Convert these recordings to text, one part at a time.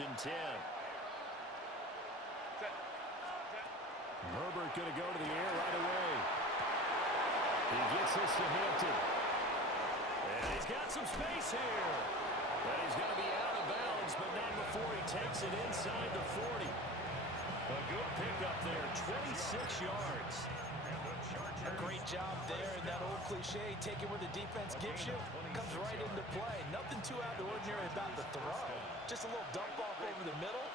and 10. Herbert going to go to the air right away. He gets this to Hampton. And he's got some space here. But he's going to be out of bounds, but not before he takes it inside the 40. A good pickup there, 26 yards. A great job there, and that old cliche, take it where the defense gives you, comes right into play. Nothing too out of the ordinary about the throw. Just a little dump off over the middle.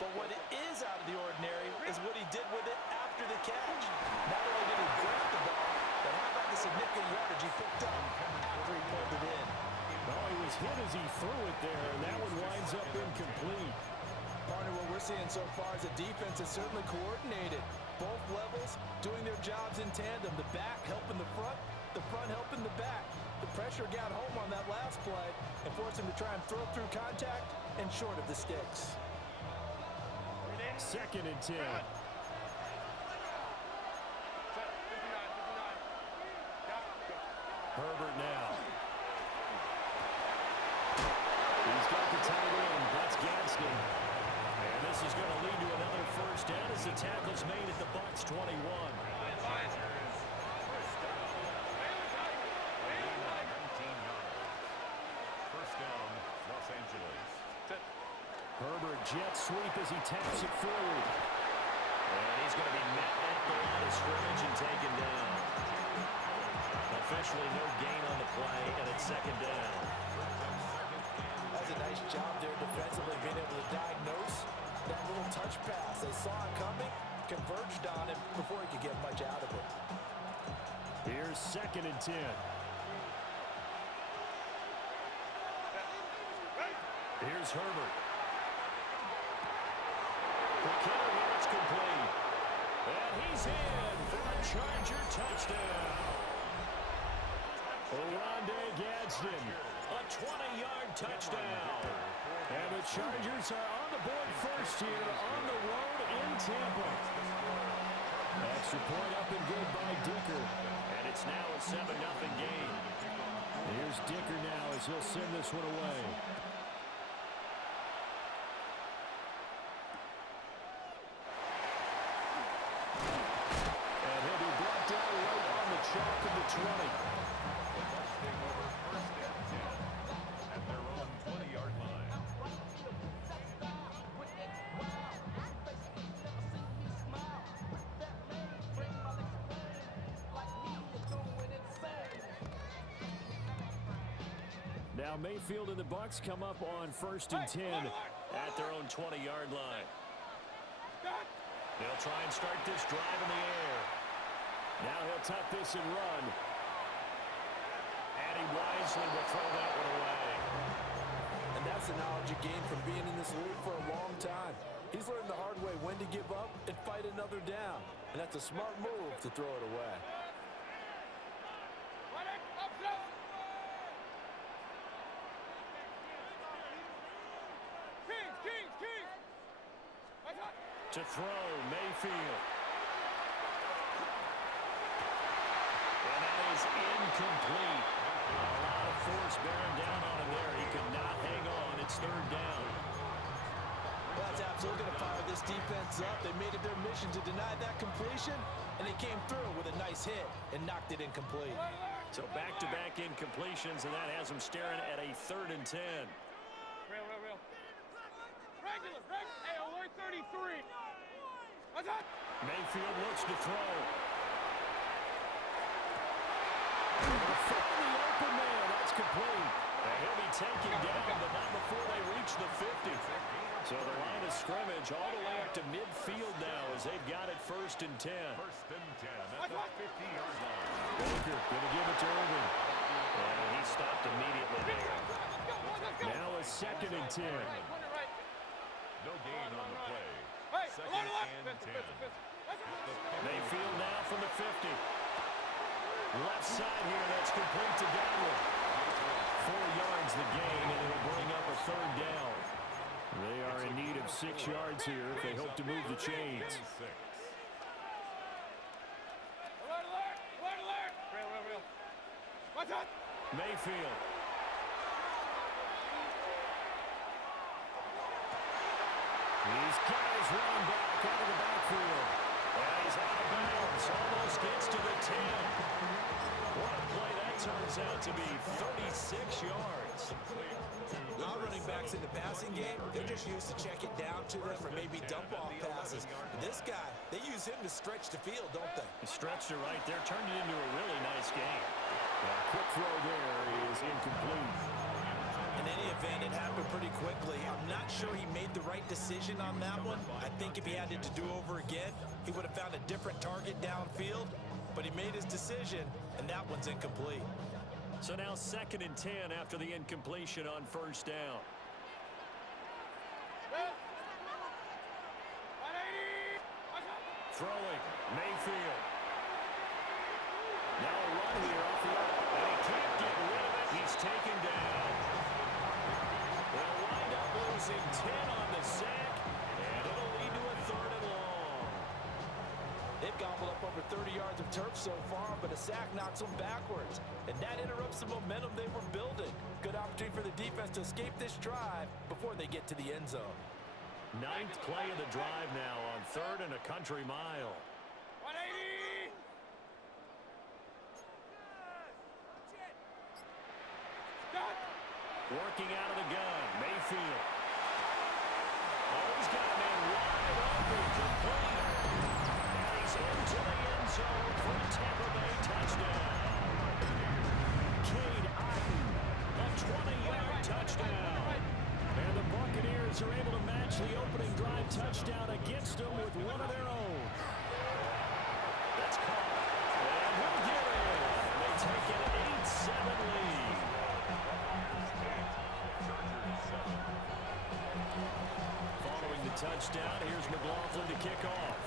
But what it is out of the ordinary is what he did with it after the catch. Not only did he grab the ball, but how about the significant yardage he picked up after he pulled it in? Well, he was hit as he threw it there, and that one winds up incomplete. Partner, what we're seeing so far is the defense is certainly coordinated. Both levels doing their jobs in tandem. The back helping the front helping the back. The pressure got home on that last play and forced him to try and throw through contact and short of the sticks. 2nd and 10. Herbert now. He's got the tight end. That's Gadsden. And this is going to lead to another first down as the tackle's made at the Bucs 21. First down, Los Angeles. Herbert jet sweep as he taps it forward. And he's going to be met at the line of scrimmage and taken down. Officially no gain on the play, and it's 2nd down. That's a nice job there defensively, being able to diagnose that little touch pass. They saw it coming, converged on him before he could get much out of it. Here's 2nd and 10. Here's Herbert. McKinnon, it's complete. And he's in for a Charger touchdown. Oronde Gadsden, a 20-yard touchdown. And the Chargers are on the board first here on the road in Tampa. Extra point up and good by Dicker. And it's now a 7-0 game. Here's Dicker now as he'll send this one away. And he'll be brought down right on the chalk of the 20. At their own 20-yard line. Now Mayfield and the Bucs come up on 1st and 10 at their own 20-yard line. They'll try and start this drive in the air. Now he'll tuck this and run. And he wisely will throw that one away. And that's the knowledge you gain from being in this league for a long time. He's learned the hard way when to give up and fight another down. And that's a smart move to throw it away. To throw, Mayfield. And that is incomplete. A lot of force bearing down on him there. He could not hang on. It's 3rd down. Well, that's absolutely going to fire this defense up. They made it their mission to deny that completion, and they came through with a nice hit and knocked it incomplete. So back-to-back incompletions, and that has them staring at a 3rd and 10. Real. Regular. Hey, alert 33. What's up? Mayfield looks to throw. From the open man, that's complete. And he'll be taken down, but not before they reach the 50. So the line of scrimmage all the way up to midfield now as they've got it 1st and 10. 1st and 10 at the 50-yard line. Baker going to give it to Irvin. And he stopped immediately there. Now a 2nd and 10. No gain on the play. 2nd and 10. Mayfield now from the 50. Left side here, that's complete to Godwin. 4 yards the gain, and it'll bring up a 3rd down. They are in need of 6 yards here if they hope to move the chains. Real. What's up? Mayfield. He's got his run back out of the backfield. And he's out of bounds. Almost gets to the 10. What a play that turns out to be. 36 yards. A lot of running backs in the passing game, they're just used to check it down to them or maybe dump off passes. This guy, they use him to stretch the field, don't they? He stretched it right there, turned it into a really nice game. Quick throw there is incomplete. In any event, it happened pretty quickly. I'm not sure he made the right decision on that one. I think if he had it to do over again, he would have found a different target downfield, but he made his decision, and that one's incomplete. So now 2nd and 10 after the incompletion on first down. Throwing, Mayfield. Now a run here off the up, and he can't get rid of it. He's taken down. They'll wind up losing 10 on the sack, and it'll lead to a 3rd and long. They've gobbled up over 30 yards of turf so far, but a sack knocks them backwards. And that interrupts the momentum they were building. Good opportunity for the defense to escape this drive before they get to the end zone. 9th play of the drive now on 3rd and a country mile. 180! Working out of the gun, Mayfield. Oh, he's got a man wide open, complete. And he's into the end zone for a Tampa Bay touchdown. Cade Otton, a 20-yard touchdown. And the Buccaneers are able to match the opening drive touchdown against them with one of their own. That's caught. And he'll get it. They take an 8-7 lead. Following the touchdown, here's McLaughlin to kick off.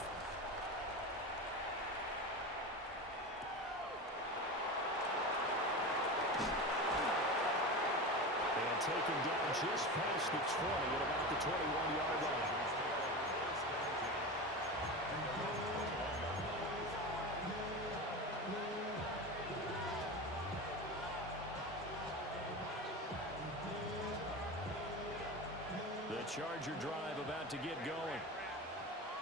And taken down just past the 20 at about the 21-yard line. The Charger drive about to get going.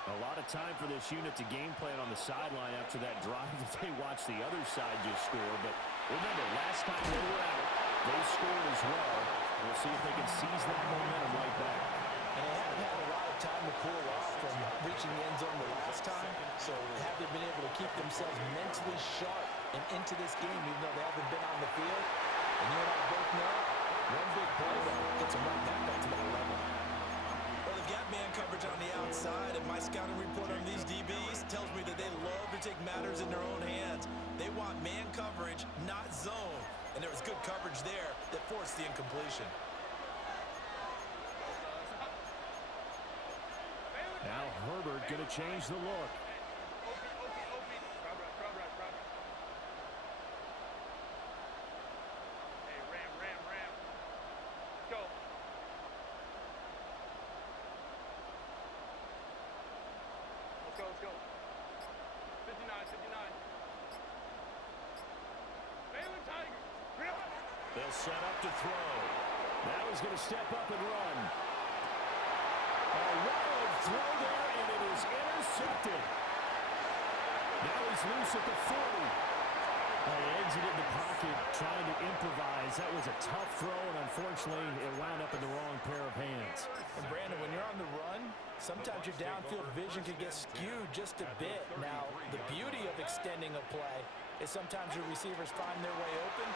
A lot of time for this unit to game plan on the sideline after that drive that they watched the other side just score. But remember, last time they were out, they scored as well. We'll see if they can seize that momentum right back. And they haven't had a lot of time to cool off from reaching the end zone the last time. So have they been able to keep themselves mentally sharp and into this game, even though they haven't been on the field? And you and I both know, one big play though gets them right back up to that level. Well, they've got man coverage on the outside, and my scouting report on these DBs tells me that they love to take matters in their own hands. They want man coverage, not zone. And there was good coverage there that forced the incompletion. Now Herbert going to change the look. Hey, ram. Let's go. Let's go. 59. Baylor Tigers. They'll set up to throw. Now he's going to step up and run. A wild throw there, and it is intercepted. Now he's loose at the 40. They exited the pocket trying to improvise. That was a tough throw, and unfortunately, it wound up in the wrong pair of hands. And Brandon, when you're on the run, sometimes your downfield vision can get skewed just a bit. Now, the beauty of extending a play is sometimes your receivers find their way open,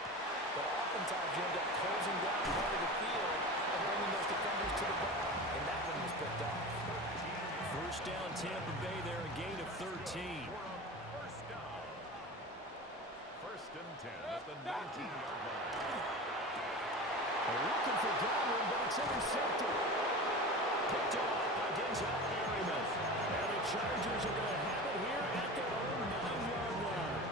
but oftentimes you end up closing down part of the field and bringing those defenders to the ball, and that one was picked off. First down, Tampa Bay there, a gain of 13. First and 10 at the 19-yard line. They're looking for Godwin, but it's intercepted. Picked off by Denzel Perryman. And the Chargers are going to have it here at their own 9-yard line.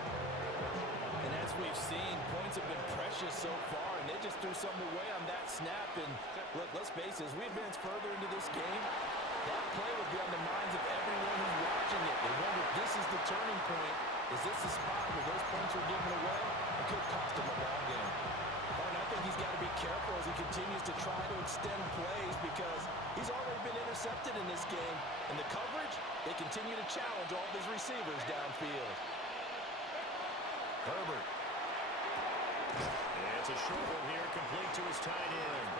And as we've seen, points have been precious so far, and they just threw something away on that snap. And look, let's face it, as we advance further into this game, that play will be on the minds of everyone who's watching it. They wonder if this is the turning point. Is this the spot where those points are given away? It could cost them a ball game. And I think he's got to be careful as he continues to try to extend plays because he's already been intercepted in this game. And the coverage, they continue to challenge all of his receivers downfield. Herbert. It's a short one here, complete to his tight end.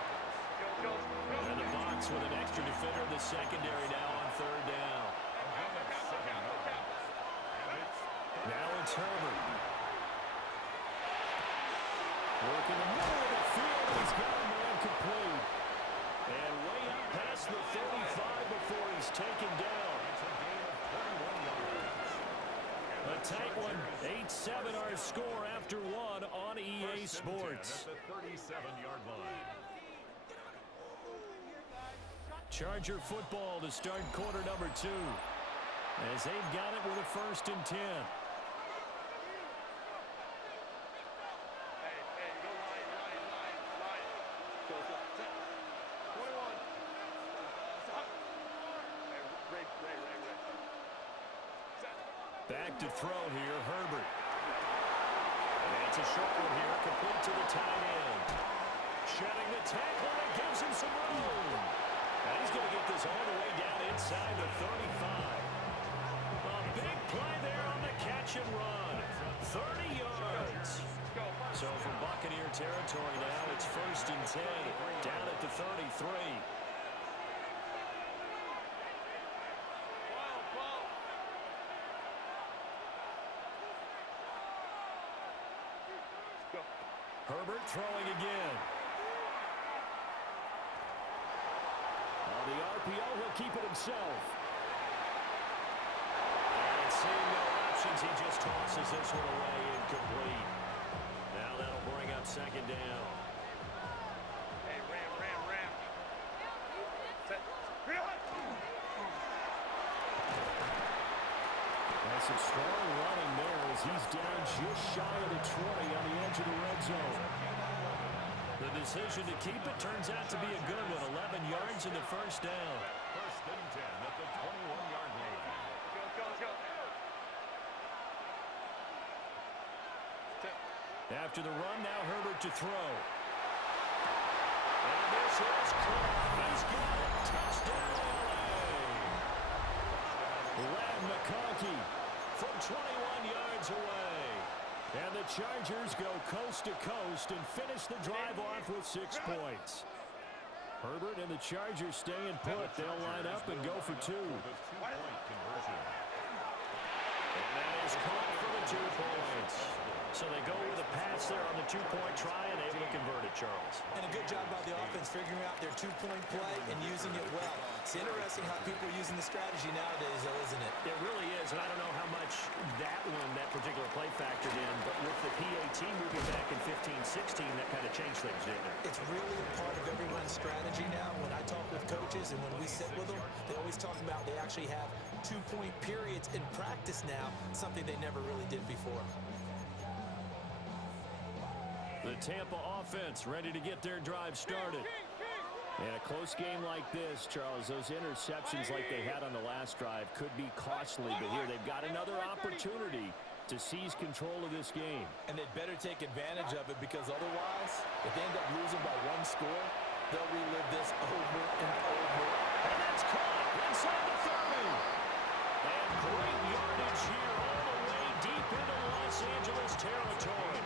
And the box with an extra defender in the secondary now on third down. Now it's Herbert. Working the middle of the field, he's got a man complete. And way up past the 35 before he's taken down. A tight one, 8-7 our score after one on EA Sports. At the 37-yard line. Charger football to start quarter number 2. As they've got it with a 1st and 10. Back to throw here, Herbert. And it's a short one here, complete to the tight end. Shedding the tackle, and it gives him some room. And he's going to get this all the way down inside the 35. A big play there on the catch and run. 30 yards. So from Buccaneer territory now, it's 1st and 10. Down at the 33. Herbert throwing again. On the RPO, he'll keep it himself. And seeing no options, he just tosses this one away incomplete. Now that'll bring up 2nd down. Hey, ram. Set. That's some strong running there as he's down just shy of the 20 on the edge of the red zone. The decision to keep it turns out to be a good one. 11 yards in the 1st down. 1st and 10 at the 21-yard line. Let's go. After the run, now Herbert to throw. And this is caught. He's got it. Touchdown, LA. Lad McConkey from 21 yards away. And the Chargers go coast to coast and finish the drive off with 6 points. Herbert and the Chargers staying put. They'll line up and go for 2. Two-point conversion. And that is caught for the 2 points. So they go with a pass there on the 2-point try and able to convert it, Charles. And a good job by the offense figuring out their 2-point play and using it well. It's interesting how people are using the strategy nowadays, though, isn't it? It really is, and I don't know how much that particular play factored in, but with the PAT moving back in 15-16, that kind of changed things, didn't it? It's really a part of everyone's strategy now. When I talk with coaches and when we sit with them, they always talk about they actually have 2-point periods in practice now, something they never really did before. The Tampa offense ready to get their drive started. And a close game like this, Charles, those interceptions like they had on the last drive could be costly. But here they've got another opportunity to seize control of this game. And they'd better take advantage of it because otherwise, if they end up losing by 1 score, they'll relive this over and over. And that's caught inside the 30. And great yardage here all the way deep into Los Angeles territory.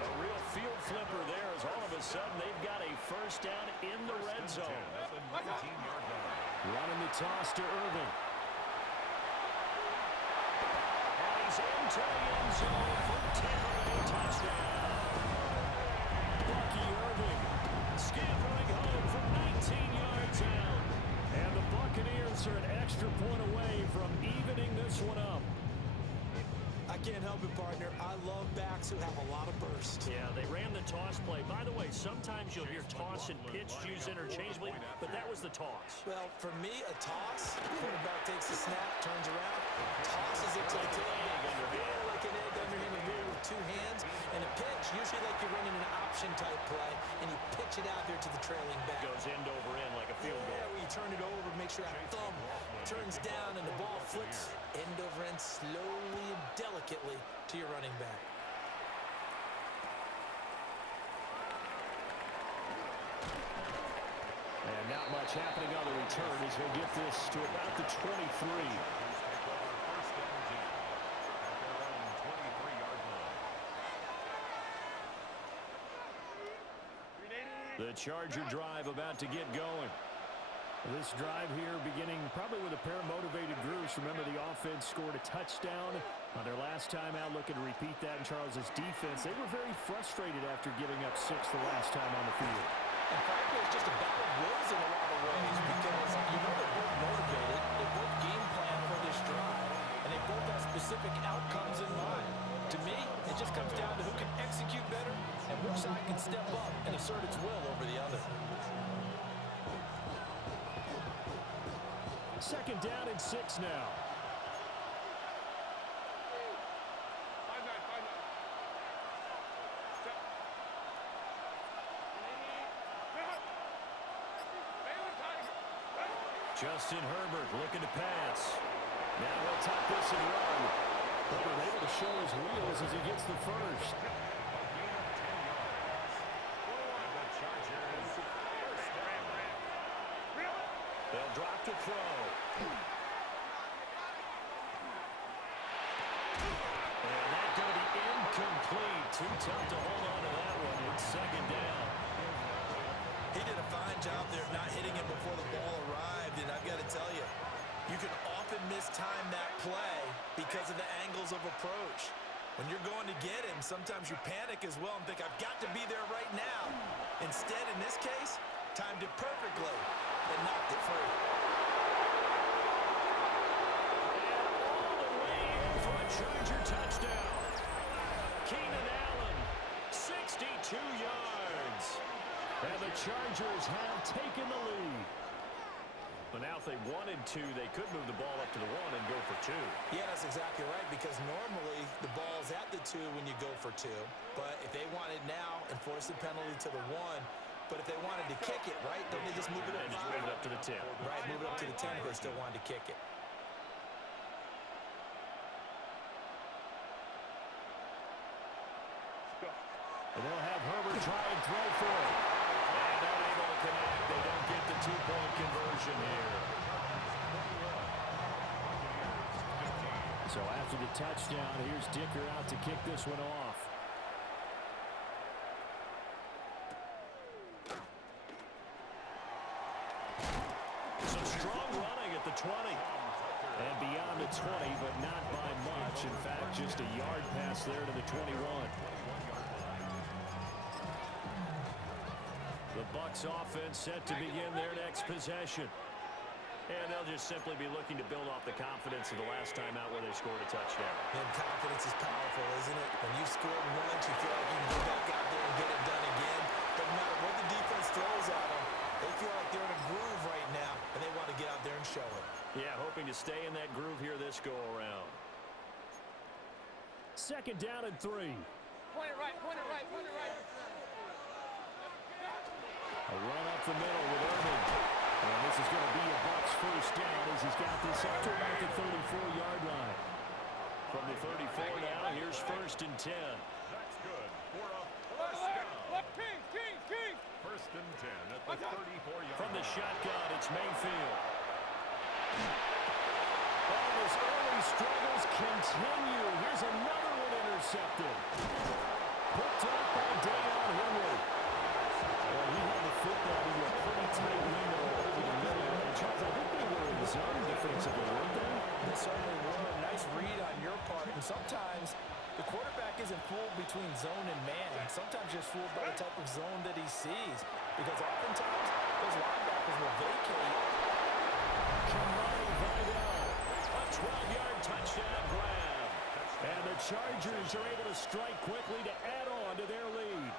A real field flipper there as all of a sudden they've got a 1st down in the red zone. At the 19-yard line. Running the toss to Irvin. And he's into the end zone for Tampa Bay touchdown. Bucky Irving scampering home from 19 yards out. And the Buccaneers are an extra point away from evening this one up. I can't help it, partner. I love backs who have a lot of burst. Yeah, they ran the toss play. By the way, sometimes you'll hear toss and pitch used interchangeably, but that was the toss. Well, for me, a toss, quarterback takes the snap, turns around, tosses it to the tailback. Yeah, like an egg under him and really with 2 hands. And a pitch, usually like you're running an option-type play, and you pitch it out there to the trailing back. Goes end over end like a field goal. Yeah, where you turn it over, make sure that thumb turns down and the ball flicks end over end slowly and delicately to your running back. much happening on the return as he'll get this to about the 23. The Charger drive about to get going. This drive here beginning probably with a pair of motivated groups. Remember, the offense scored a touchdown on their last time out, looking to repeat that in Charles's defense. They were very frustrated after giving up 6 the last time on the field. And frankly, it's just a battle of wills in a lot of ways because you know they're both motivated, they both game plan for this drive, and they both have specific outcomes in mind. To me, it just comes down to who can execute better and which side can step up and assert its will over the other. Second down and 6 now. Justin Herbert looking to pass. Now he'll top this and run. Herbert able to show his wheels as he gets the first. They'll drop to throw. And that's going to be incomplete. Too tough to hold on to that one. It's second down. He did a fine job there of not hitting him before the ball arrived, and I've got to tell you, you can often mistime that play because of the angles of approach. When you're going to get him, sometimes you panic as well and think, I've got to be there right now. Instead, in this case, timed it perfectly and knocked it free. And all the way in for a Charger touchdown. Keenan Allen, 62 yards. And the Chargers have taken the lead. But now if they wanted to, they could move the ball up to the 1 and go for 2. Yeah, that's exactly right, because normally the ball's at the 2 when you go for 2. But if they want it now, enforce the penalty to the 1. But if they wanted to kick it, right, don't they just move it up? And just move it up to the 10. Right, move it up to the 10 if they still wanted to kick it. And they'll have Herbert try and throw for it. And unable to connect. They don't get the 2-point conversion here. So after the touchdown, here's Dicker out to kick this one off. Some strong running at the 20. And beyond the 20, but not by much. In fact, just a yard pass there to the 21. The Bucs offense set to begin their next possession. And they'll just simply be looking to build off the confidence of the last time out where they scored a touchdown. And confidence is powerful, isn't it? When you scored once, you feel like you can go back out there and get it done again. Doesn't matter what the defense throws at them. They feel like they're in a groove right now, and they want to get out there and show it. Yeah, hoping to stay in that groove here this go-around. Second down and 3. Point it right, point it right, point it right. A run up the middle with Irvin. And this is going to be a Bucs first down as he's got this up to about the 34-yard line. From the 34 now, here's first and 10. That's good for a first down. King. First and 10 at the 34-yard From the line. shotgun, it's Mayfield. And his early struggles continue. Here's another one intercepted. Picked up by Deion Henry. Well, he had to fit that into a pretty tight window over the middle. And Charles, I think they were in zone defensively, weren't they? They certainly were. Nice read on your part. And sometimes the quarterback isn't fooled between zone and man. Sometimes just fooled by the type of zone that he sees. Because oftentimes those linebackers will vacate. Kamani Vidal, a 12-yard touchdown grab. And the Chargers are able to strike quickly to add on to their lead.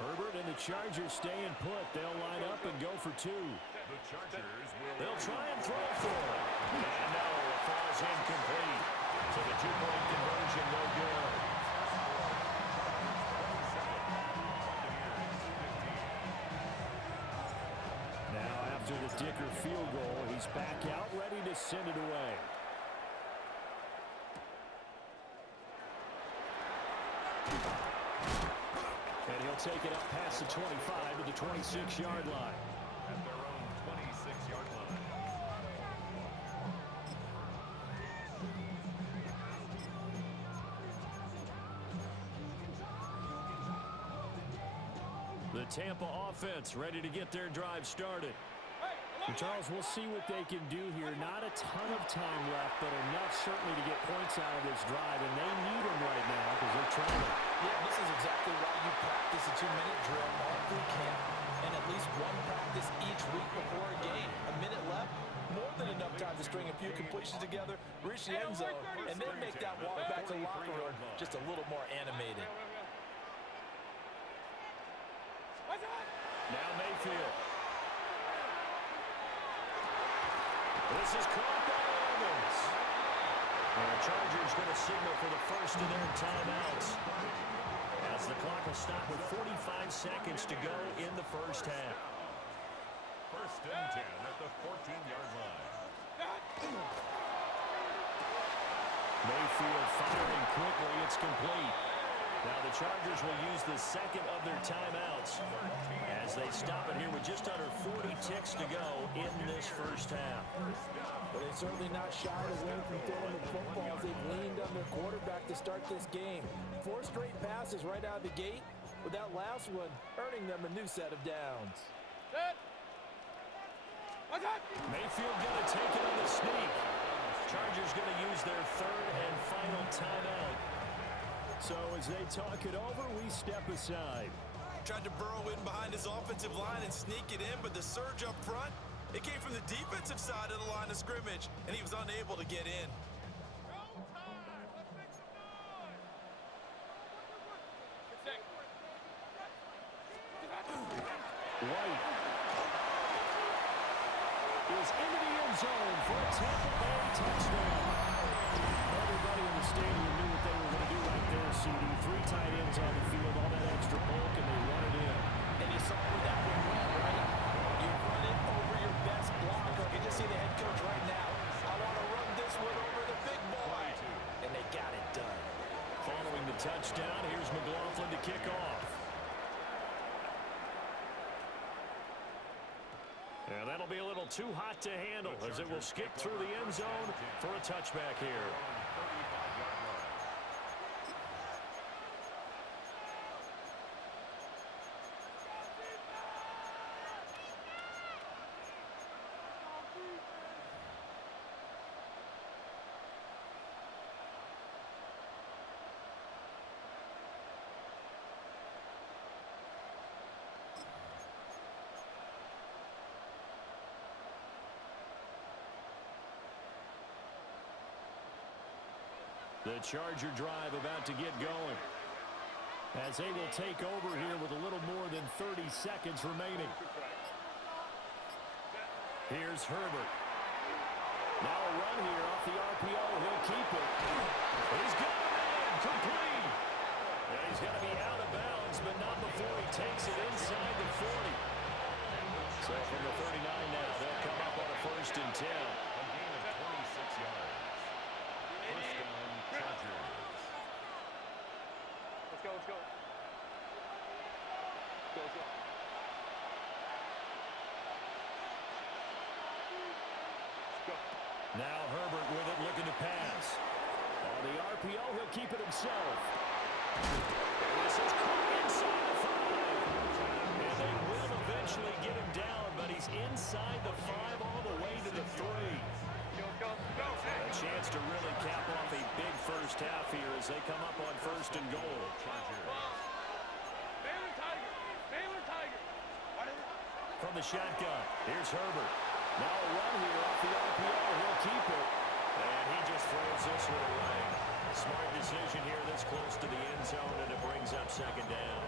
Herbert and the Chargers staying put. They'll line up and go for 2. The Chargers will. They'll try and throw for it. And no, it falls incomplete. So the 2-point conversion no good. Now after the Dicker field goal, he's back out ready to send it away. And he'll take it up past the 25 to the 26-yard line. At their own the Tampa offense ready to get their drive started. And Charles, we'll see what they can do here. Not a ton of time left, but enough certainly to get points out of this drive, and they need them right now because they're trailing. Yeah, this is exactly why you practice a 2-minute drill all through camp and at least one practice each week before a game. A minute left, more than enough time to string a few completions together, reach the end zone, and then make that walk back to the locker room just a little more animated. Now Mayfield. This is caught by Evans. And the Chargers going to signal for the first of their timeouts, as the clock will stop with 45 seconds to go in the first half. First and 10 at the 14-yard line. Mayfield firing quickly. It's complete. Now the Chargers will use the second of their timeouts as they stop it here with just under 40 ticks to go in this first half. But they're certainly not shied away from throwing the football. They've leaned on their quarterback to start this game. 4 straight passes right out of the gate, with that last one earning them a new set of downs. Mayfield going to take it on the sneak. Chargers going to use their third and final timeout. So as they talk it over, we step aside. Tried to burrow in behind his offensive line and sneak it in, but the surge up front, it came from the defensive side of the line of scrimmage, and he was unable to get in. White is into the end zone for a Tampa Bay touchdown. Everybody in the stadium knew what they were going to do right there, CD. 3 tight ends on the field, all that extra bulk, and they run it in. And you saw where that one went, right? You run it over your best blocker. You can just see the head coach right now. I want to run this one over the big boy. And they got it done. Following the touchdown, here's McLaughlin to kick off. And that'll be a little too hot to handle as it will skip through the end zone for a touchback here. The Charger drive about to get going, as they will take over here with a little more than 30 seconds remaining. Here's Herbert. Now a run here off the RPO. He'll keep it. He's got it in. Complete. And he's going to be out of bounds, but not before he takes it inside the 40. So from the 39 now, they'll come up on a 1st and 10. A gain of 26 yards. First down, Chargers. Let's go, let's go. Let's go, let's go. Now Herbert with it, looking to pass. On the RPO, he'll keep it himself. This is caught inside the 5. And they will eventually get him down, but he's inside the 5 all the way to the 3. A chance to really cap off a big first half here as they come up on 1st and goal. Baylor Tiger. From the shotgun, here's Herbert. Now a run here off the RPO. He'll keep it. And he just throws this one away. Smart decision here this close to the end zone, and it brings up 2nd down.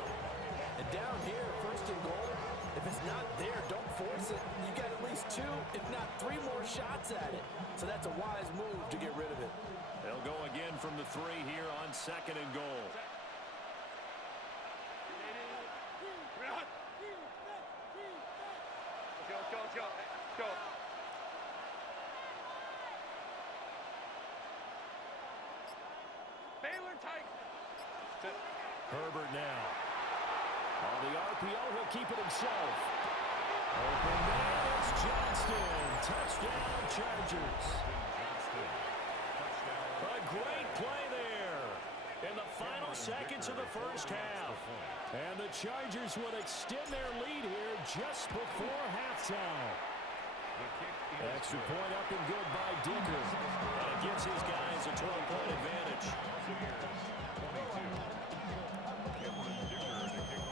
And down here, 1st and goal, if it's not there, don't force it. You got at least 2, if not 3 more shots at it. So that's a wise move to get rid of it. They'll go again from the 3 here on 2nd and goal. Let's go. Baylor Tiger. Herbert now. On the RPO, he'll keep it himself. Open man, it's Johnston. Touchdown, Chargers. A great play there. in the final seconds of the first half. And the Chargers would extend their lead here just before halftime. Extra point up and good by Dinker. And it gives his guys a 12-point advantage.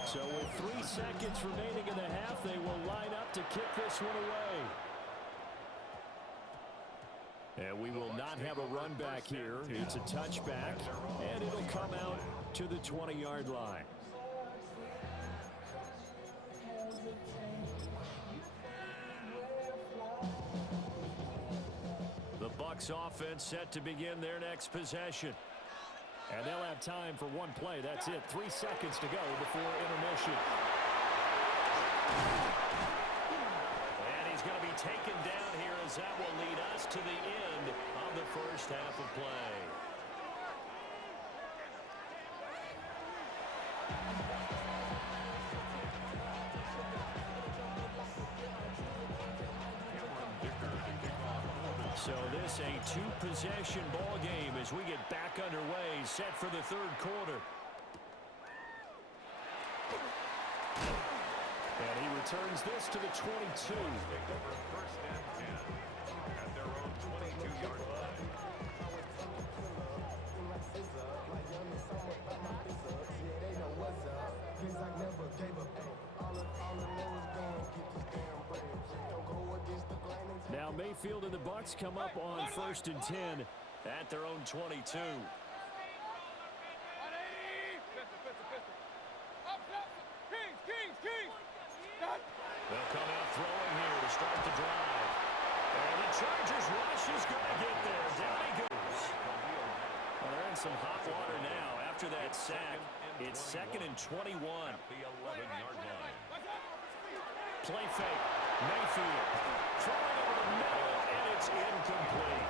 So with 3 seconds remaining in the half, they will line up to kick this one away. And we will not have a run back here. It's a touchback, and it'll come out to the 20-yard line. The Bucs offense set to begin their next possession. And they'll have time for one play. That's it. 3 seconds to go before intermission. And he's going to be taken down here as that will lead us to the end of the first half of play. So this a two-possession ball game as we get back underway, set for the third quarter. And he returns this to the 22. First and 10 at their own 22-yard line. Now Mayfield and the Bucs come up on 1st and 10 at their own 22. They'll come out throwing here to start the drive. And the Chargers rush is going to get there. Down he goes. Well, they're in some hot water now after that sack. It's 2nd and 21. The 11-yard line. Play fake. Mayfield throwing over the middle, and it's incomplete.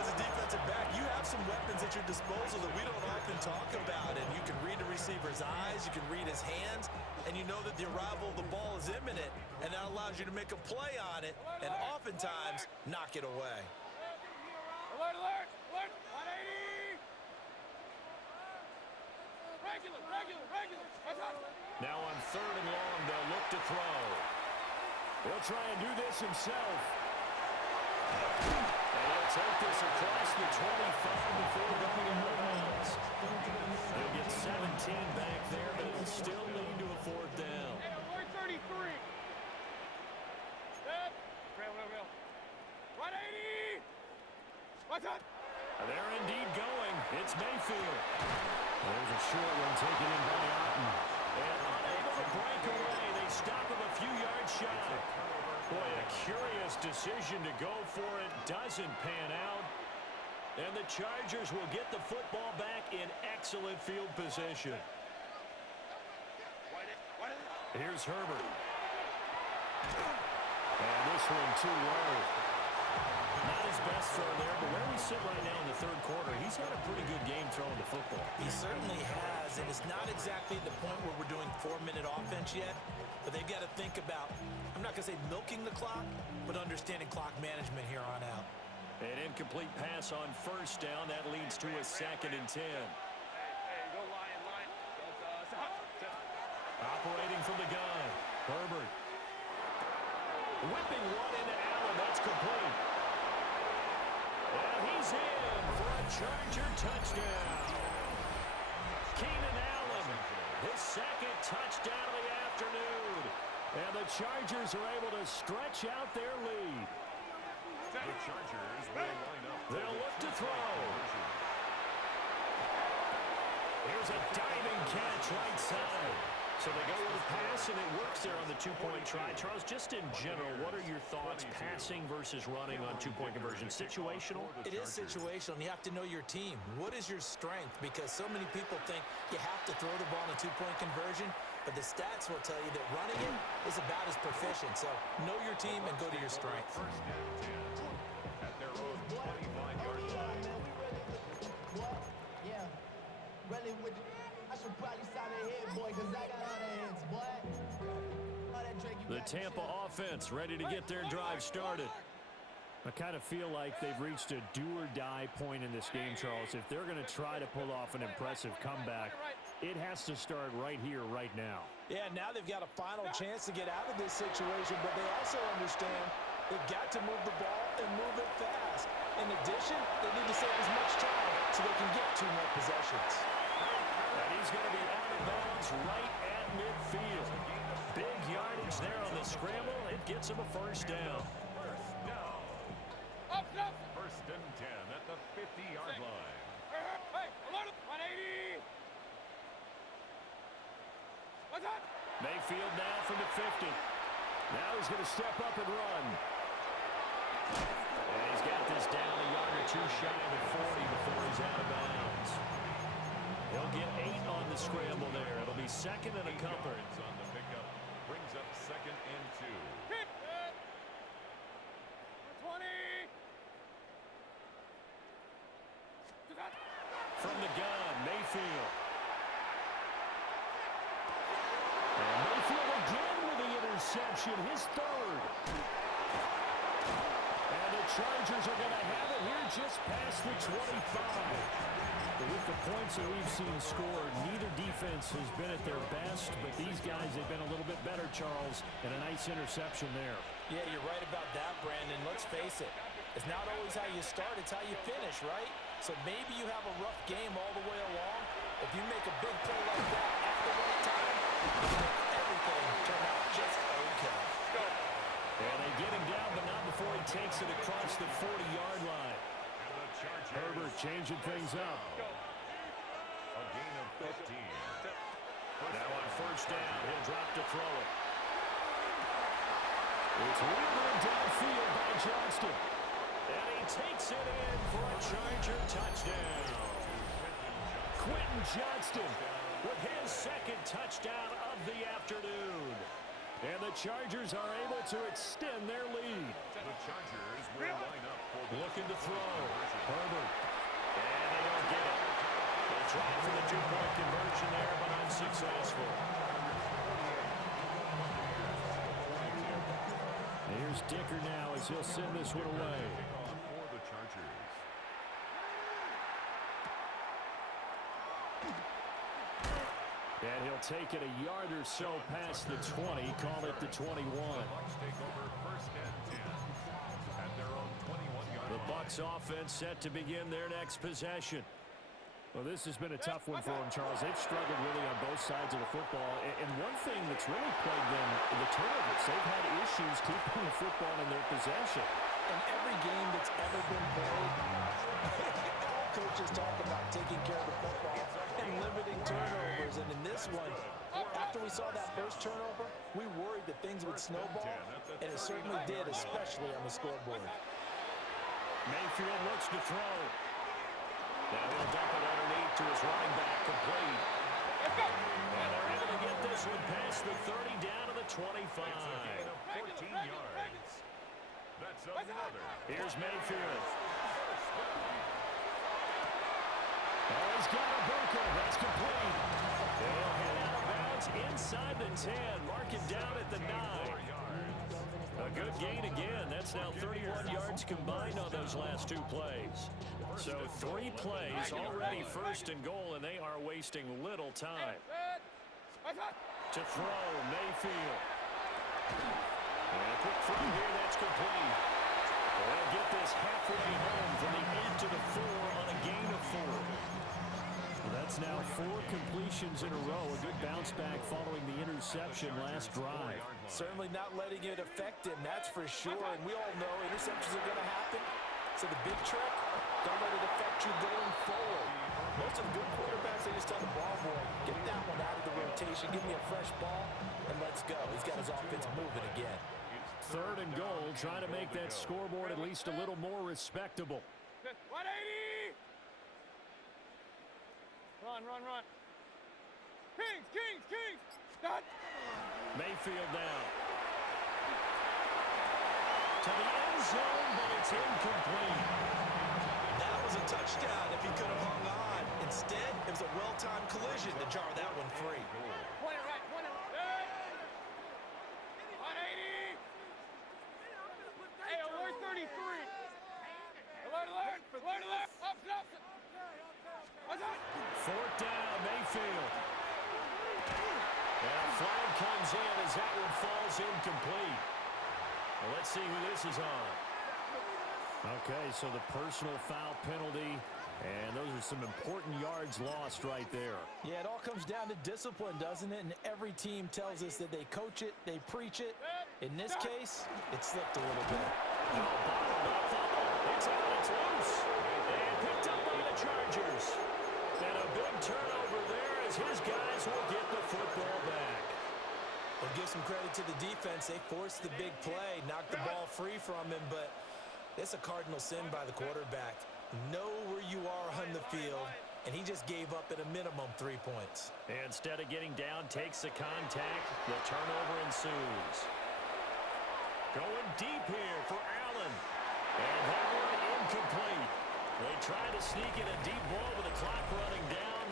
As a defensive back, you have some weapons at your disposal that we don't often talk about. And you can read the receiver's eyes, you can read his hands, and you know that the arrival of the ball is imminent, and that allows you to make a play on it and oftentimes knock it away. Alert, alert, alert, 180! Regular, regular, regular. Now on 3rd and long, they'll look to throw. He'll try and do this himself. And he'll take this across the 25 before going out of bounds. He'll get 17 back there, but it'll still lead to a 4th down. We're 33. Step. Rail. 180! What's up? They're indeed going. It's Mayfield. There's a short one taken in by Otten. And unable to break away, they stop him a few yards shy. Boy, a curious decision to go for it. Doesn't pan out. And the Chargers will get the football back in excellent field position. Here's Herbert. And this one too low. Not his best throw there, but where we sit right now in the third quarter, he's had a pretty good game throwing the football. He certainly has, and it's not exactly the point where we're doing 4-minute offense yet, but they've got to think about, I'm not going to say milking the clock, but understanding clock management here on out. An incomplete pass on 1st down. That leads to a 2nd and 10. Hey, go line. Operating from the gun, Herbert. Whipping one into Allen. That's complete. And he's in for a Charger touchdown. Keenan Allen, his 2nd touchdown of the afternoon. And the Chargers are able to stretch out their lead. The Chargers will line up. They'll look to throw. Here's a diving catch right side. So they go with a pass, and it works there on the 2-point try. Charles, just in general, what are your thoughts passing versus running on 2-point conversion? Situational? It is situational, and you have to know your team. What is your strength? Because so many people think you have to throw the ball in a 2-point conversion, but the stats will tell you that running it is about as proficient. So know your team and go to your strength. 1st and 10 at their own 25-yard line. Yeah, really with I should probably sign a hit, boy, because I got all the hits, boy. The Tampa offense ready to get their drive started. I kind of feel like they've reached a do-or-die point in this game, Charles. If they're going to try to pull off an impressive comeback, it has to start right here, right now. Yeah, now they've got a final chance to get out of this situation, but they also understand they've got to move the ball and move it fast. In addition, they need to save as much time so they can get 2 more possessions. And he's going to be out of bounds right at midfield. Big yardage there on the scramble. It gets him a first down. First and 10 at the 50-yard line. Hey, 180. What's that? Mayfield now from the 50. Now he's going to step up and run. And he's got this down a yard or 2 shy of the 40 before he's out of bounds. He'll get 8 on the scramble there. It'll be second and a couple. On the pickup brings up second and 2. Hit. 20. From the gun, Mayfield. And Mayfield again with the interception, his 3rd. And the Chargers are going to have it here just past the 25. But with the points that we've seen scored, neither defense has been at their best, but these guys have been a little bit better, Charles, and a nice interception there. Yeah, you're right about that, Brandon. Let's face it. It's not always how you start, it's how you finish, right? So maybe you have a rough game all the way along. If you make a big play like that at the right time, you can make everything turn out just okay. And they get him down, but not before he takes it across the 40-yard line. Herbert changing things up. A gain of 15. Now on first down, he'll drop to throw it. It's wheeled downfield by Johnston. And he takes it in for a Charger touchdown. Quentin Johnston with his 2nd touchdown of the afternoon. And the Chargers are able to extend their lead. The Chargers will line up for the Looking to throw. Herbert. And they don't get it. They try for the 2-point conversion there, but unsuccessful. Here's Dicker now as he'll send this one away. for the Chargers. And he'll take it a yard or so past the 20, call it the 21. Bucs take over first and 10 at their own 21-yard The line. Bucs offense set to begin their next possession. Well, this has been a tough one for them, Charles. They've struggled really on both sides of the football. And one thing that's really plagued them, the turnovers. They've had issues keeping the football in their possession. In every game that's ever been played, all coaches talk about taking care of the football and limiting turnovers. And in this one, after we saw that first turnover, we worried that things would snowball, and it certainly did, especially on the scoreboard. Mayfield looks to throw. Now he'll dump it underneath to his running back, complete. And they're able to get this one past the 30 down to the 25. It's a gain of 14 yards. That's another. Here's Mayfield. Oh, he's got a bunker. That's complete. They'll head out of bounds inside the 10. Mark it down at the 9. A good gain again. That's now 31 yards combined on those last 2 plays. So 3 plays already first and goal, and they are wasting little time. To throw, Mayfield. And a quick throw here, that's complete. They'll get this halfway home from the 8 to the 4 on a gain of 4. Well, that's now 4 completions in a row. A good bounce back following the interception last drive. Certainly not letting it affect him, that's for sure. And we all know interceptions are going to happen. So the big trick, don't let it affect you going forward. Most of the good quarterbacks, they just tell the ball boy, get that one out of the rotation, give me a fresh ball, and let's go. He's got his offense moving again. 3rd and goal, trying to make that scoreboard at least a little more respectable. 180. Run. Kings. Done. Mayfield down. To the end zone, but it's incomplete. That was a touchdown if he could have hung on. Instead, it was a well-timed collision to jar that one free. Point it right. 180. Hey, alert 33. down, Mayfield. And a flag comes in as that one falls incomplete. Well, let's see who this is on. Okay, so the personal foul penalty, and those are some important yards lost right there. Yeah, it all comes down to discipline, doesn't it? And every team tells us that they coach it, they preach it. In this case, it slipped a little bit. Oh, bottled up fumble. It's out, it's loose. And picked up by the Chargers. And a big turnover there as his guys will get the football back. We'll give some credit to the defense. They forced the big play, knocked the ball free from him, but it's a cardinal sin by the quarterback. Know where you are on the field, and he just gave up at a minimum 3 points. Instead of getting down, takes the contact. The turnover ensues. Going deep here for Allen. And that one incomplete. They try to sneak in a deep ball with the clock running down,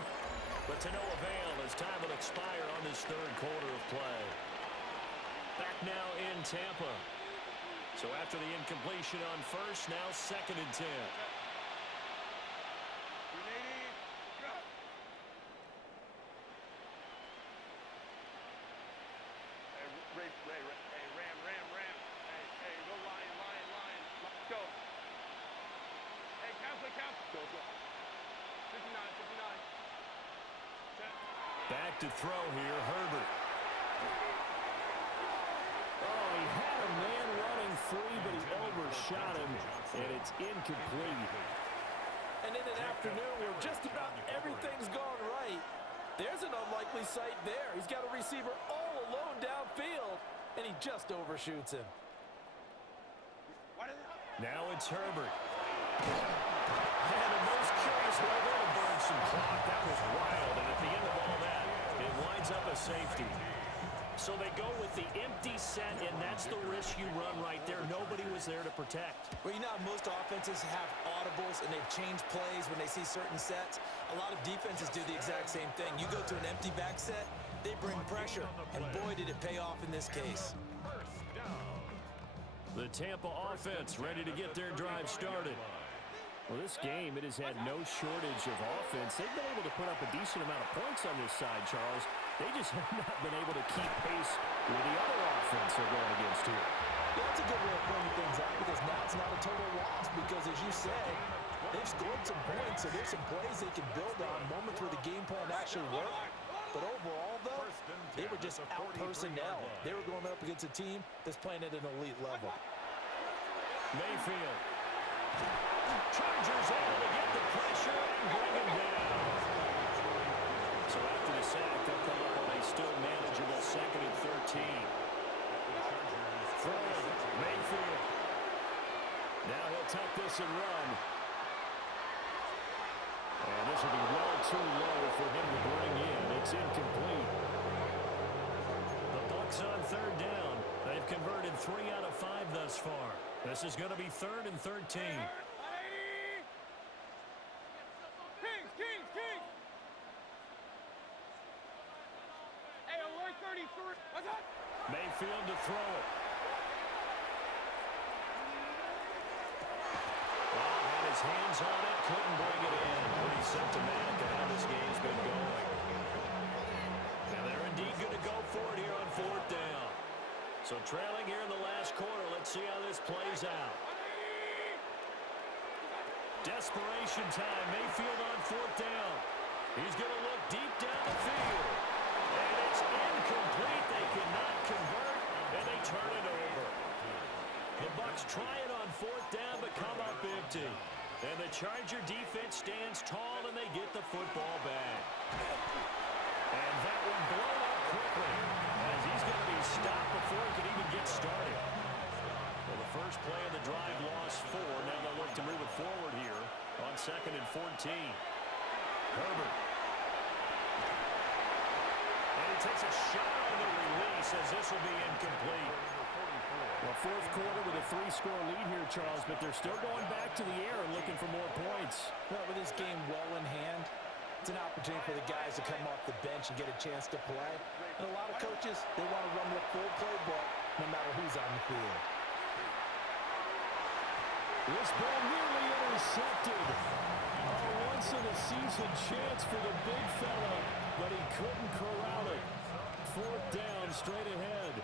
but to no avail as time will expire on this third quarter of play. Back now in Tampa. So after the incompletion on first, now 2nd and 10. Back to throw here, Herbert. Oh, he had a man running free, but he overshot him, and it's incomplete. And in an afternoon where just about everything's gone right, there's an unlikely sight there. He's got a receiver all alone downfield, and he just overshoots him. Now it's Herbert. And the most curious way there to burn some clock. That was wild, and at the end of all that, it winds up a safety. So they go with the empty set, and that's the risk you run right there. Nobody was there to protect. Well, you know how most offenses have audibles and they've changed plays when they see certain sets? A lot of defenses do the exact same thing. You go to an empty back set, they bring pressure, and boy, did it pay off in this case. The Tampa offense ready to get their drive started. Well, this game, it has had no shortage of offense. They've been able to put up a decent amount of points on this side, Charles. They just have not been able to keep pace with the other offense they're going against here. Yeah, that's a good way of pointing things out because now it's not a total loss because, as you say, they've scored some points, so there's some plays they can build on, moments where the game plan actually worked. But overall, though, they were just out-personnel. They were going up against a team that's playing at an elite level. Mayfield. Chargers able to get the pressure and bring him down. So after the sack, they'll come up on a still manageable 2nd and 13. Throwing, Mayfield. Now he'll tuck this and run. And this will be well too low for him to bring in. It's incomplete. The Bucs on 3rd down. They've converted 3 out of 5 thus far. This is going to be 3rd and 13. Kings! Hey, alert 33. What's up? Mayfield to throw it. Well, had his hands on it, couldn't bring it in. Pretty symptomatic of how this game's been going. Now they're indeed going to go for it here on 4th down. So trailing here in the last quarter, let's see how this plays out. Desperation time, Mayfield on 4th down. He's going to look deep down the field. And it's incomplete. They cannot convert, and they turn it over. The Bucs try it on 4th down, but come up empty. And the Charger defense stands tall, and they get the football back. And that one blown up quickly, as he's going to be stopped before he can even get started. Well, the first play of the drive lost 4. Now they'll look to move it forward here on 2nd and 14. Herbert. And he takes a shot on the release as this will be incomplete. Well, 4th quarter with a 3-score lead here, Charles, but they're still going back to the air and looking for more points. Well, with this game well in hand, it's an opportunity for the guys to come off the bench and get a chance to play. And a lot of coaches, they want to run the full playbook no matter who's on the field. This ball nearly intercepted. A once-in-a-season chance for the big fella, but he couldn't corral it. Fourth down, straight ahead.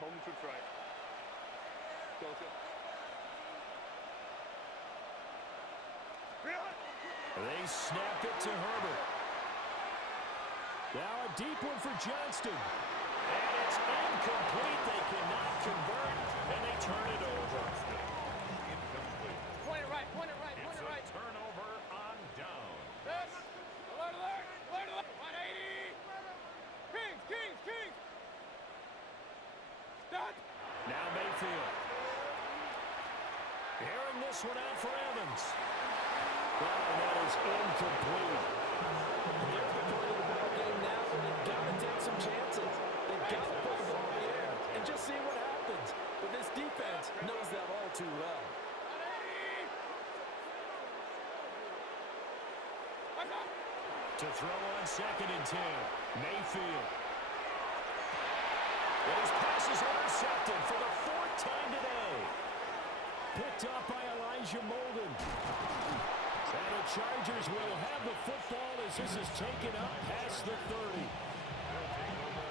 Home trips right. Go. They snap it to Herbert. Now a deep one for Johnston. And it's incomplete. They cannot convert, and they turn it over. Incomplete. Point it right. It's a turnover on down. Yes. Alert. 180. Kings. Done. Now Mayfield. Airing this one out for Evans. Well, and that is incomplete. There's the point of the ball game now where they've got to take some chances. They've got to put the ball in the air and just see what happens. But this defense knows that all too well. 180. To throw on 2nd and 10. Mayfield. And his pass is intercepted for the 4th time today. Picked up by Elijah Molden. And the Chargers will have the football as this is taken up past the 30.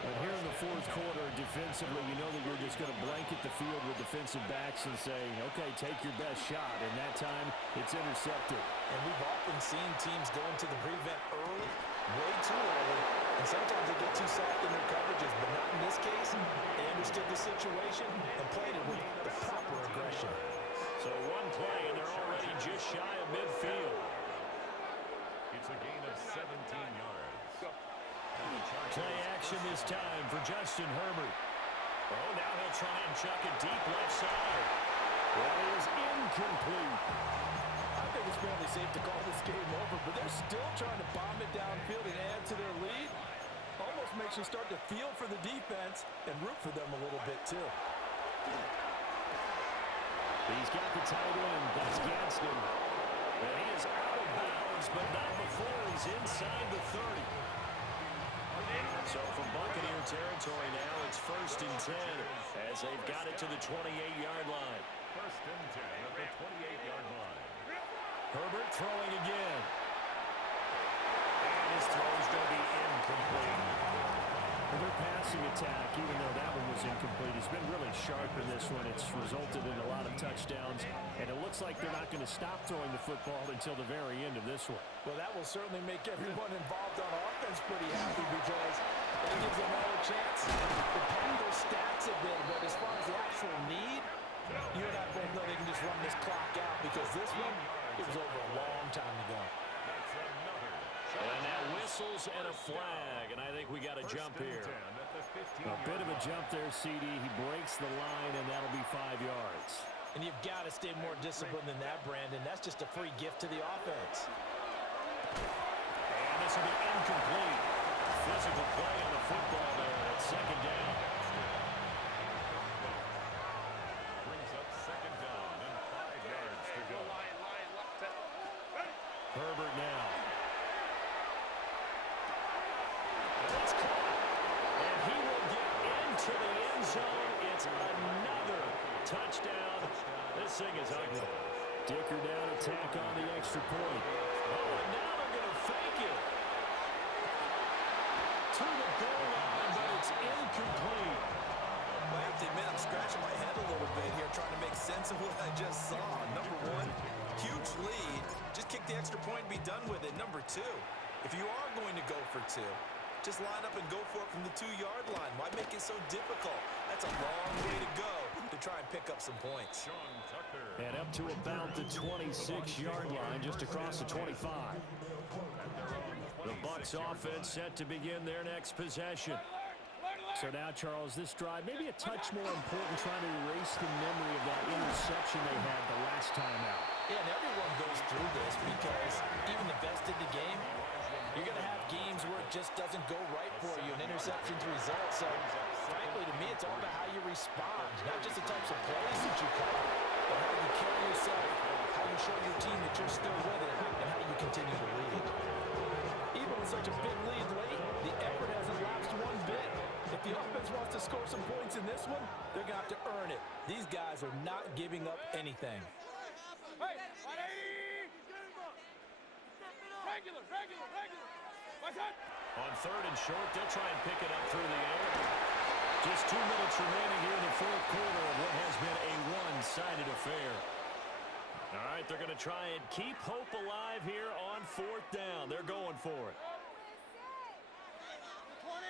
And here in the 4th quarter, defensively, you know that you're just going to blanket the field with defensive backs and say, okay, take your best shot. And that time, it's intercepted. And we've often seen teams go into the prevent early, way too early, and sometimes they get too soft in their coverages, but not in this case. They understood the situation and played it with the proper aggression. So one play, and they're already just shy of midfield. It's a gain of 17 yards. Play action this time for Justin Herbert. Oh, now he'll try and chuck it deep left side. That is incomplete. I think it's fairly safe to call this game over, but they're still trying to bomb it downfield and add to their lead. Almost makes you start to feel for the defense and root for them a little bit, too. He's got the tight end. That's Gadsden. And he is out of bounds, but not before he's inside the 30. So from Buccaneer territory now, it's 1st and 10 as they've got it to the 28-yard line. 1st and 10 at the 28-yard line. Herbert throwing again. And his throw is going to be incomplete. Well, their passing attack, even though that one was incomplete, has been really sharp in this one. It's resulted in a lot of touchdowns, and it looks like they're not going to stop throwing the football until the very end of this one. Well, that will certainly make everyone involved on offense pretty happy because it gives them all a chance to pump their stats a bit. But as far as the actual need, you and I both know they can just run this clock out because this one, it was over a long time ago. That's another. And that whistles and a flag, and I think we got a jump here. A bit of a jump there, CD. He breaks the line, and that'll be 5 yards. And you've got to stay more disciplined than that, Brandon. That's just a free gift to the offense. And this will be incomplete. Physical play on the football there at 2nd down. Brings up 2nd down and 5 yards to go. Herbert now. That's caught. And he will get into the end zone. It's another touchdown. This thing is ugly. Dicker down, attack on the extra point. Oh, and now they're going to fake it. To the goal line, but it's incomplete. I have to admit, I'm scratching my head a little bit here trying to make sense of what I just saw. Number one, huge lead. Just kick the extra point and be done with it. Number two, if you are going to go for two, just line up and go for it from the 2-yard line. Why make it so difficult? That's a long way to go to try and pick up some points. Sean Tucker. And up to about the 26-yard line, just across the 25. The Bucs offense set to begin their next possession. So now, Charles, this drive maybe a touch more important, trying to erase the memory of that interception they had the last time out. Yeah, and everyone goes through this because even the best in the game, you're going to have games where it just doesn't go right for you, and interceptions result. So, frankly, to me, it's all about how you respond, not just the types of plays that you call, but how you carry yourself, how you show your team that you're still with it, and how you such a big lead late, the effort hasn't lapsed one bit. If the offense wants to score some points in this one, they're going to have to earn it. These guys are not giving up anything. Hey, regular. What's that? On third and short, they'll try and pick it up through the air. Just 2 minutes remaining here in the fourth quarter of what has been a one-sided affair. All right, they're going to try and keep hope alive here on fourth down. They're going for it. 20.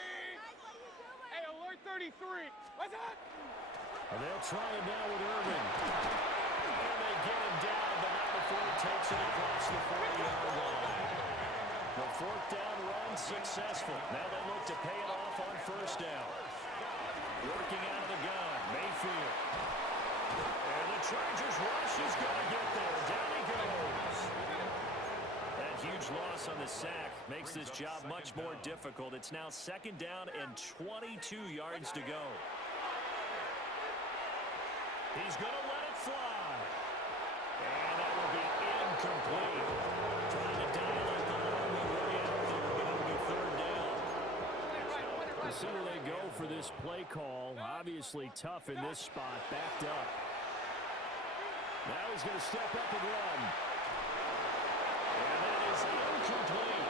Hey, alert 33. What's that? And they'll try it now with Irvin. And they get him down, but not before he takes it across the 40-yard line. The fourth down run successful. Now they look to pay it off on first down. Working out of the gun, Mayfield. And the Chargers rush is going to get there. Down he goes. That huge loss on the sack makes this job much more difficult. It's now second down and 22 yards to go. He's going to let it fly. And that will be incomplete. Trying to dial up the long way out there, but it'll be third down. We'll see where they go for this play call. Obviously tough in this spot, backed up. Now he's going to step up and run. And that is incomplete.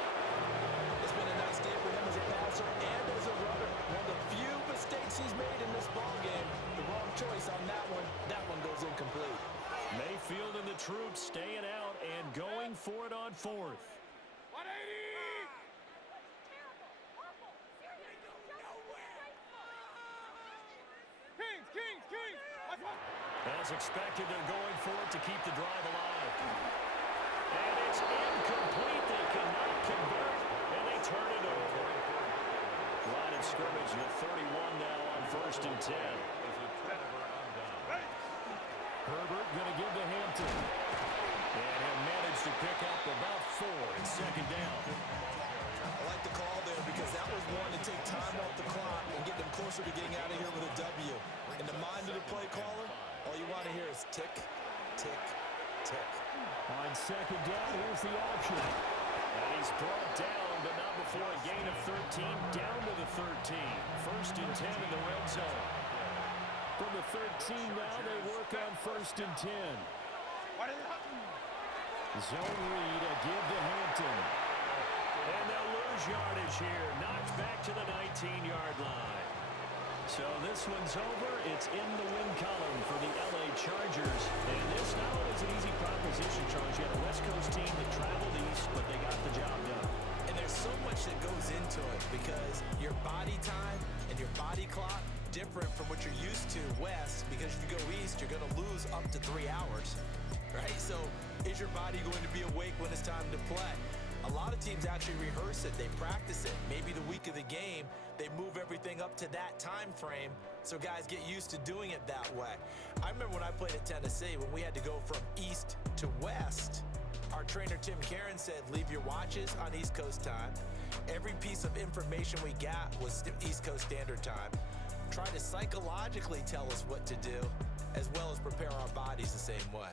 It's been a nice day for him as a passer and as a runner. One of the few mistakes he's made in this ballgame. The wrong choice on that one. That one goes incomplete. Mayfield and the troops staying out and going for it on fourth. 180. Kings. What's what? As expected, they're going for it to keep the drive alive. And it's incomplete. They cannot convert, and they turn it over. Line of scrimmage with 31 now on first and 10. Herbert going to give to Hampton. And he'll manage to pick up about 4 in second down. I like the call there because that was one to take time off the clock and get them closer to getting out of here with a W. In the mind of the play caller, all you want to hear is tick, tick, tick. On second down, here's the option. And he's brought down, but not before a gain of 13, down to the 13. First and 10 in the red zone. From the 13 now, they work on first and 10. Zone read, a give to Hampton. And they'll lose yardage here. Knocked back to the 19-yard line. So this one's over. It's in the win column for the LA Chargers. And this not only is an easy proposition, Charles. You had a West Coast team that traveled east, but they got the job done. And there's so much that goes into it because your body time and your body clock different from what you're used to west, because if you go east, you're going to lose up to 3 hours, right? So is your body going to be awake when it's time to play? A lot of teams actually rehearse it. They practice it. Maybe the week of the game, they move everything up to that time frame so guys get used to doing it that way. I remember when I played at Tennessee, when we had to go from east to west, our trainer Tim Karen said, leave your watches on East Coast time. Every piece of information we got was East Coast Standard Time. Try to psychologically tell us what to do, as well as prepare our bodies the same way.